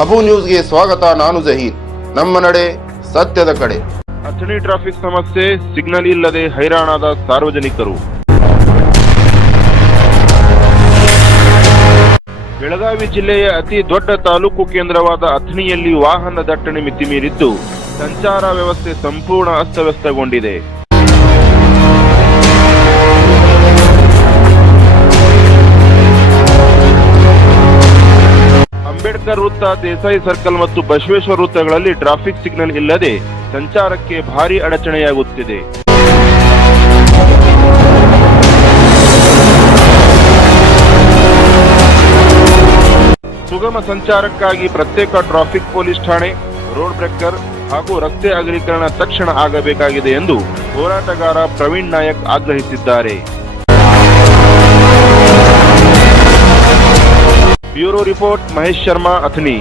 ಅಬು ನ್ಯೂಸ್ಗೆ ಸ್ವಾಗತ. ನಾನು ಜಹೀರ್. ನಮ್ಮ ನಡೆ ಸತ್ಯದ ಕಡೆ. ಅಥಣಿ ಟ್ರಾಫಿಕ್ ಸಮಸ್ಯೆ, ಸಿಗ್ನಲ್ ಇಲ್ಲದೆ ಹೈರಾಣಾದ ಸಾರ್ವಜನಿಕರು. ಬೆಳಗಾವಿ ಜಿಲ್ಲೆಯ ಅತಿ ದೊಡ್ಡ ತಾಲೂಕು ಕೇಂದ್ರವಾದ ಅಥಣಿಯಲ್ಲಿ ವಾಹನ ದಟ್ಟಣೆ ಮಿತಿಮೀರಿದ್ದು ಸಂಚಾರ ವ್ಯವಸ್ಥೆ ಸಂಪೂರ್ಣ ಅಸ್ತವ್ಯಸ್ತಗೊಂಡಿದೆ. ಅಂಬೇಡ್ಕರ್ ವೃತ್ತ, ದೇಸಾಯಿ ಸರ್ಕಲ್ ಮತ್ತು ಬಸವೇಶ್ವರ ವೃತ್ತಗಳಲ್ಲಿ ಟ್ರಾಫಿಕ್ ಸಿಗ್ನಲ್ ಇಲ್ಲದೆ ಸಂಚಾರಕ್ಕೆ ಭಾರಿ ಅಡಚಣೆಯಾಗುತ್ತಿದೆ. ಸುಗಮ ಸಂಚಾರಕ್ಕಾಗಿ ಪ್ರತ್ಯೇಕ ಟ್ರಾಫಿಕ್ ಪೊಲೀಸ್ ಠಾಣೆ, ರೋಡ್ ಬ್ರೇಕರ್ ಹಾಗೂ ರಸ್ತೆ ಅಗಲೀಕರಣ ತಕ್ಷಣ ಆಗಬೇಕಾಗಿದೆ ಎಂದು ಹೋರಾಟಗಾರ ಪ್ರವೀಣ್ ನಾಯಕ್ ಆಗ್ರಹಿಸಿದ್ದಾರೆ. Bureau report, Mahesh Sharma, Athani.